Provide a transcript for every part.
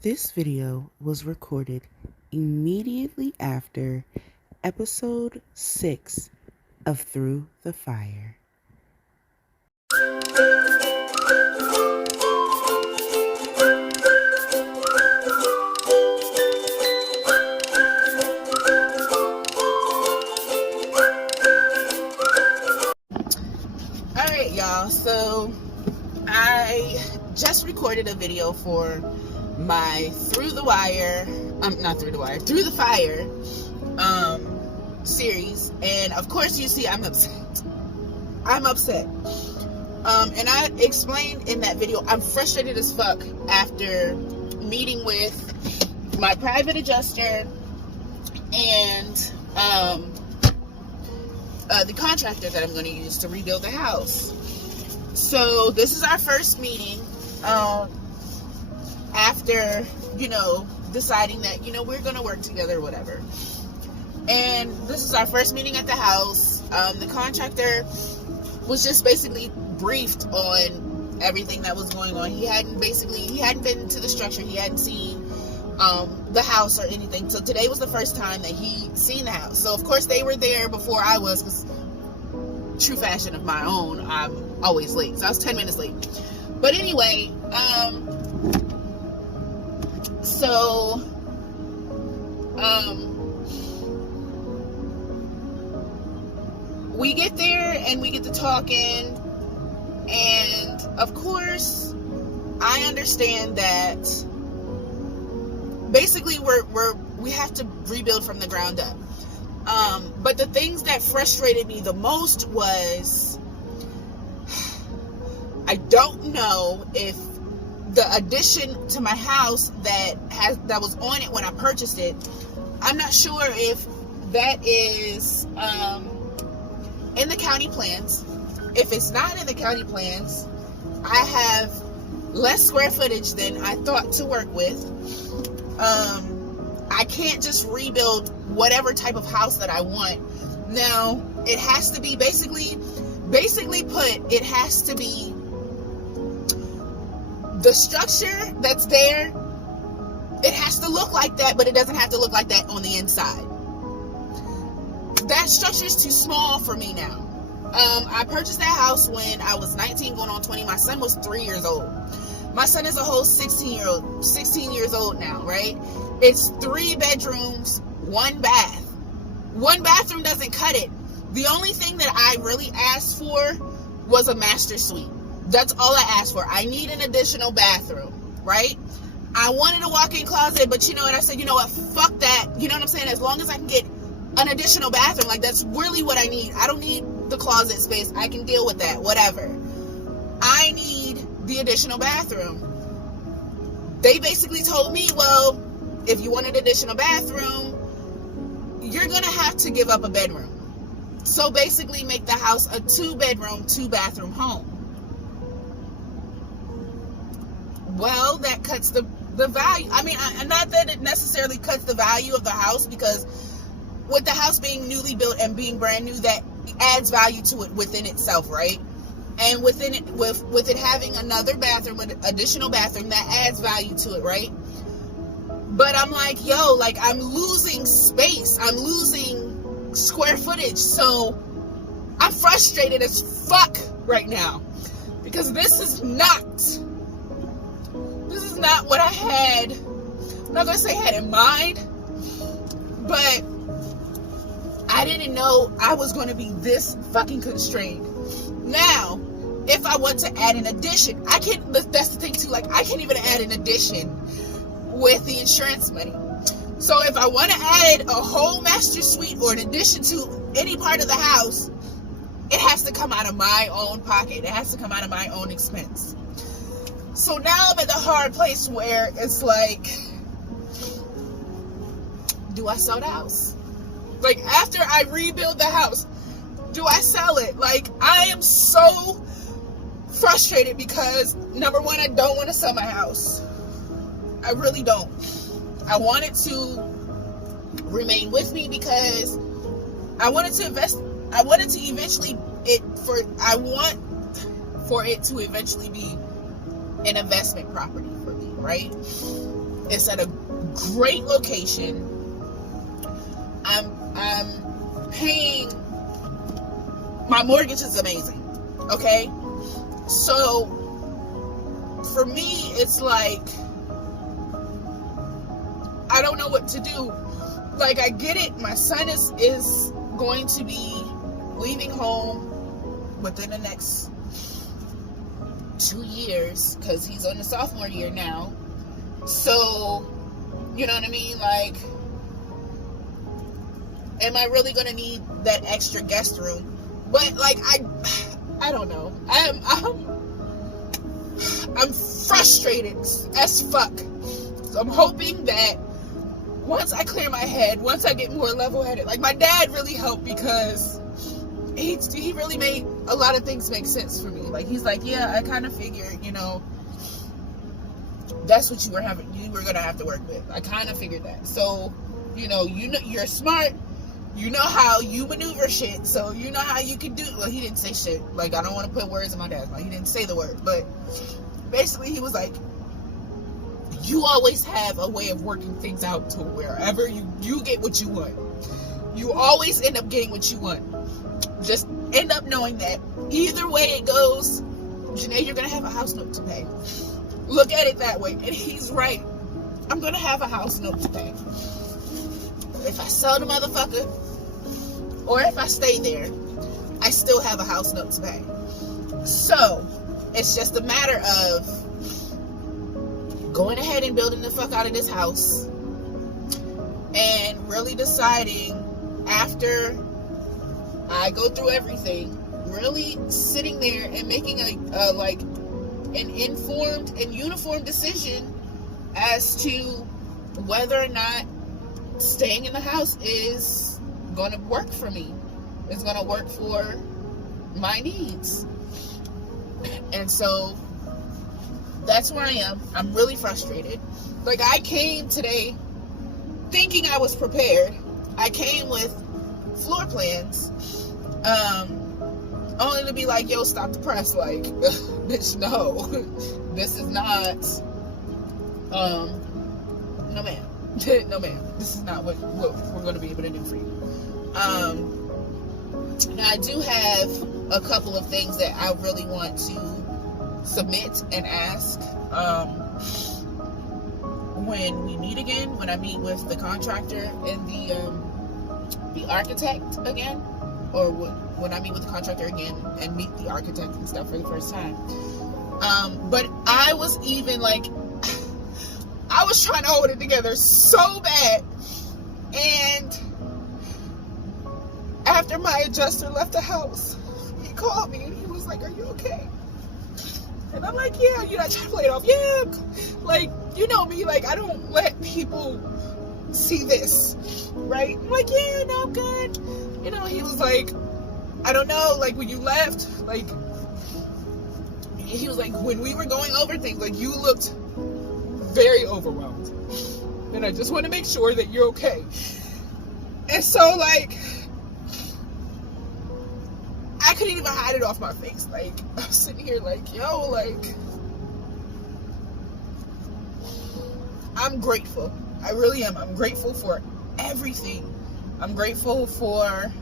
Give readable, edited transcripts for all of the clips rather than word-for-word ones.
This video was recorded immediately after episode 6 of Through the Fire. Alright, y'all, so I just recorded a video for my Through the Fire series, and of course you see I'm upset. And I explained in that video I'm frustrated as fuck after meeting with my private adjuster and the contractor that I'm going to use to rebuild the house. So this is our first meeting after, deciding that, we're going to work together or whatever. And this is our first meeting at the house. The contractor was just basically briefed on everything that was going on. He hadn't been to the structure. He hadn't seen the house or anything. So today was the first time that he seen the house. So of course they were there before I was, because true fashion of my own, I'm always late. So I was 10 minutes late. But anyway, we get there and we get to talking, and of course I understand that basically we have to rebuild from the ground up. But the things that frustrated me the most was, I don't know if the addition to my house that was on it when I purchased it, I'm not sure if that is in the county plans. If it's not in the county plans, I have less square footage than I thought to work with. I can't just rebuild whatever type of house that I want. Now, it has to be basically put, it has to be the structure that's there. It has to look like that, but it doesn't have to look like that on the inside. That structure is too small for me now. I purchased that house when I was 19 going on 20. My son was 3 years old. My son is a whole 16 years old now, right? It's 3 bedrooms, 1 bath. 1 bathroom doesn't cut it. The only thing that I really asked for was a master suite. That's all I asked for. I need an additional bathroom, right? I wanted a walk-in closet, but you know what? I said, you know what? Fuck that. You know what I'm saying? As long as I can get an additional bathroom, like that's really what I need. I don't need the closet space. I can deal with that, whatever. I need the additional bathroom. They basically told me, well, if you want an additional bathroom, you're gonna have to give up a bedroom. So basically make the house a 2-bedroom, 2-bathroom home. Well, that cuts the value. I mean, not that it necessarily cuts the value of the house, because with the house being newly built and being brand new, that adds value to it within itself, right? And with it having another bathroom, an additional bathroom, that adds value to it, right? But I'm like, yo, like I'm losing space. I'm losing square footage. So I'm frustrated as fuck right now, because this is not what I had. I'm not gonna say had in mind, but I didn't know I was going to be this fucking constrained. Now, if I want to add an addition, I can't. That's the thing too. Like, I can't even add an addition with the insurance money. So if I want to add a whole master suite or an addition to any part of the house, it has to come out of my own pocket. It has to come out of my own expense. So now I'm at the hard place where it's like, do I sell the house? Like, after I rebuild the house, do I sell it? Like, I am so frustrated because, number one, I don't want to sell my house. I really don't. I want it to remain with me because I wanted to invest. I wanted to eventually I want for it to eventually be an investment property for me, right? It's at a great location. I'm paying, my mortgage is amazing. Okay? So for me, it's like, I don't know what to do. Like, I get it. My son is going to be leaving home within the next 2 years, because he's on the sophomore year now. So, you know what I mean? Like, am I really going to need that extra guest room? But, like, I don't know. I'm frustrated as fuck. So I'm hoping that once I clear my head, once I get more level-headed, like, my dad really helped, because he really made a lot of things make sense for me. Like, he's like, yeah, I kind of figured, you know, that's what you were gonna have to work with. I kind of figured that. So, you know, you're smart. You know how you maneuver shit, so you know how you can do. Well, he didn't say shit. Like, I don't want to put words in my dad's mouth. He didn't say the word, but basically he was like, you always have a way of working things out to wherever you get what you want. You always end up getting what you want. Just end up knowing that either way it goes, Janae, you're going to have a house note to pay. Look at it that way. And he's right. I'm going to have a house note to pay. If I sell the motherfucker, or if I stay there, I still have a house note to pay. So, it's just a matter of going ahead and building the fuck out of this house, and really deciding, after I go through everything, really sitting there and making an informed and uniform decision as to whether or not staying in the house is going to work for me. It's going to work for my needs. And so that's where I am. I'm really frustrated. Like, I came today thinking I was prepared. I came with floor plans, only to be like, yo, stop the press. Like, bitch, no. This is not, no ma'am. No ma'am. This is not what we're going to be able to do for you. Now, I do have a couple of things that I really want to submit and ask when we meet again, when I meet with the contractor and the architect again, or when I meet with the contractor again and meet the architect and stuff for the first time. But I was even like, I was trying to hold it together so bad, and after my adjuster left the house, he called me and he was like, are you okay? And I'm like, yeah, you're not trying to play it off. Yeah, like, you know me, like, I don't let people see this, right? I'm like, yeah, no, I'm good. You know, he was like, I don't know, like, when you left, like, he was like, when we were going over things, like, you looked very overwhelmed. And I just want to make sure that you're okay. And so, like, I couldn't even hide it off my face. Like, I was sitting here like, yo, like, I'm grateful. I really am. I'm grateful for everything. I'm grateful for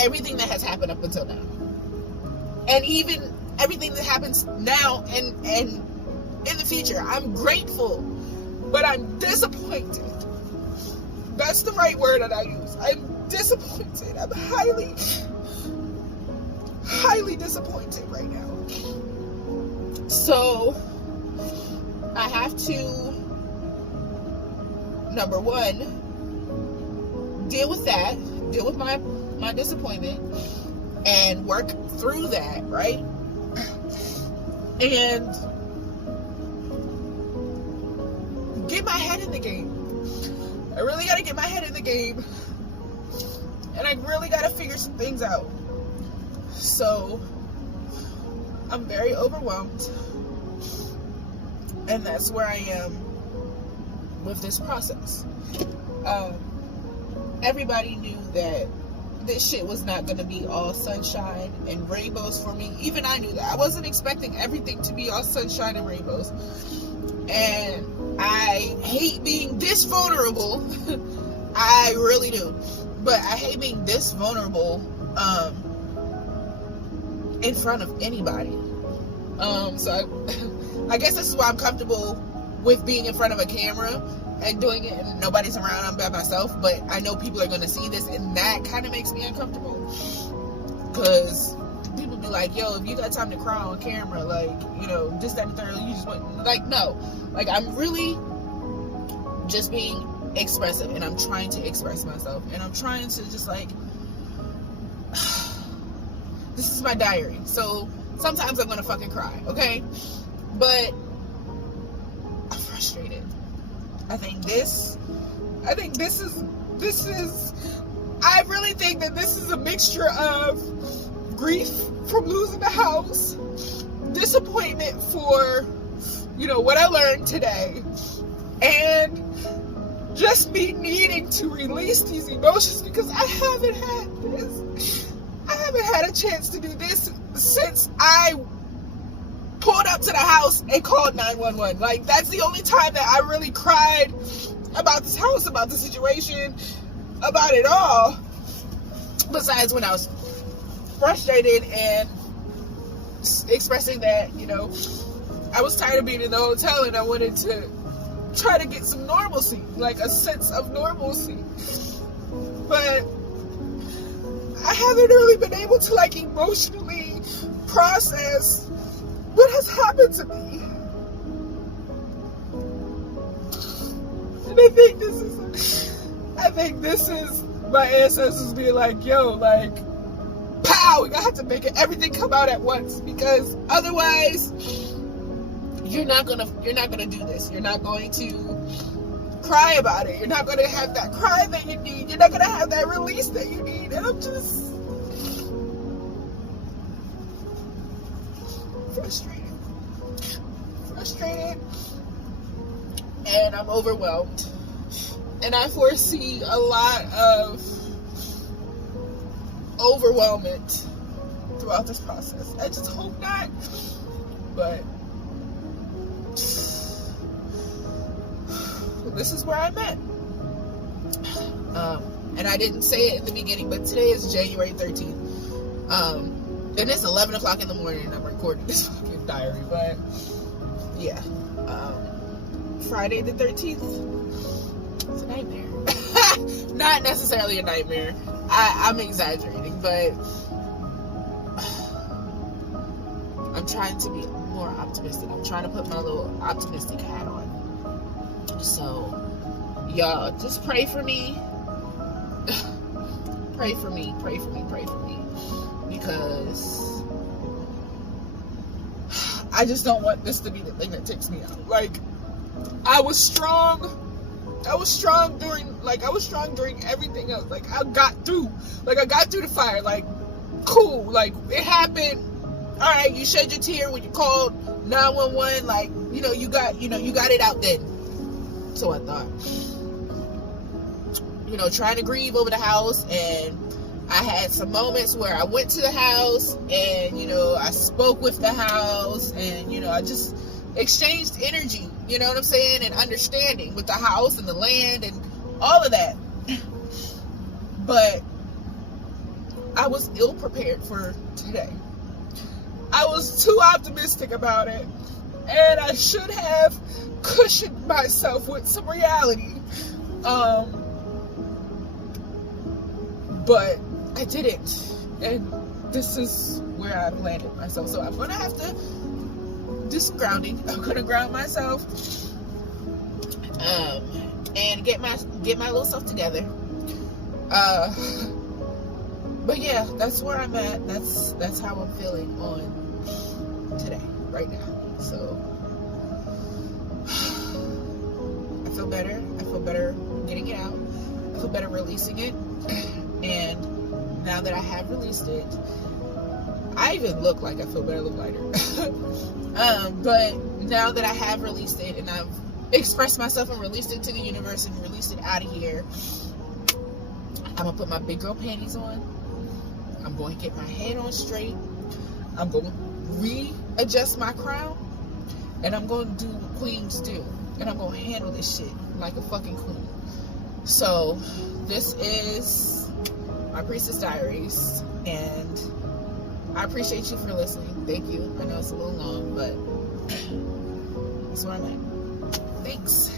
everything that has happened up until now. And even everything that happens now and in the future. I'm grateful, but I'm disappointed. That's the right word that I use. I'm disappointed. I'm highly, highly disappointed right now. So I have to, number one, deal with that, deal with my disappointment, and work through that, right? And get my head in the game. I really got to get my head in the game. And I really got to figure some things out. So, I'm very overwhelmed. And that's where I am with this process. Everybody knew that this shit was not going to be all sunshine and rainbows for me. Even I knew that. I wasn't expecting everything to be all sunshine and rainbows. And I hate being this vulnerable. I really do. But I hate being this vulnerable in front of anybody. So I guess this is why I'm comfortable with being in front of a camera and doing it and nobody's around. I'm by myself, but I know people are going to see this, and that kind of makes me uncomfortable, because people be like, yo, if you got time to cry on camera, like, you know, this, that, and the third, you just want, like, no. Like, I'm really just being expressive, and I'm trying to express myself, and I'm trying to just, like, this is my diary, so sometimes I'm gonna fucking cry, okay? But I'm frustrated. I really think that this is a mixture of grief from losing the house, disappointment for, you know, what I learned today, and just me needing to release these emotions, because I haven't had a chance to do this since I pulled up to the house and called 911. Like, that's the only time that I really cried about this house, about the situation, about it all, besides when I was frustrated and expressing that, you know, I was tired of being in the hotel and I wanted to try to get some normalcy, like a sense of normalcy. But I haven't really been able to, like, emotionally process what has happened to me. And I think this is my ancestors being like, yo, like, pow, we have to make everything come out at once, because otherwise you're not gonna do this. You're not going to cry about it. You're not gonna have that cry that you need. You're not gonna have that release that you need. And I'm just frustrated, and I'm overwhelmed, and I foresee a lot of overwhelmment throughout this process. I just hope not, but this is where I'm at. And I didn't say it in the beginning, but today is January 13th. And it's 11 o'clock in the morning and I'm recording this fucking diary, but yeah. Friday the 13th, it's a nightmare. Not necessarily a nightmare. I'm exaggerating, but I'm trying to be more optimistic. I'm trying to put my little optimistic hat on. So, y'all, just pray for me. Pray for me. Because I just don't want this to be the thing that takes me out. Like, I was strong during everything else. Like, I got through the fire. Like, cool. Like, it happened. All right, you shed your tear when you called 911. Like, you got it out then. So I thought. Trying to grieve over the house, and I had some moments where I went to the house and, I spoke with the house, and, I just exchanged energy, you know what I'm saying, and understanding with the house and the land and all of that. But I was ill prepared for today. I was too optimistic about it, and I should have cushioned myself with some reality. But I didn't, and this is where I've landed myself. So I'm gonna have to do some grounding. I'm gonna ground myself, and get my little stuff together. But yeah, that's where I'm at. That's how I'm feeling on today, right now. So I feel better. I feel better getting it out. I feel better releasing it. And now that I have released it, I even look like I feel better, look lighter. But now that I have released it and I've expressed myself and released it to the universe and released it out of here, I'm gonna put my big girl panties on. I'm going to get my head on straight. I'm going to readjust my crown, And I'm going to do what queens do. And I'm going to handle this shit like a fucking queen. So, this is my Priestess Diaries. And I appreciate you for listening. Thank you. I know it's a little long, but that's where I'm at. Thanks.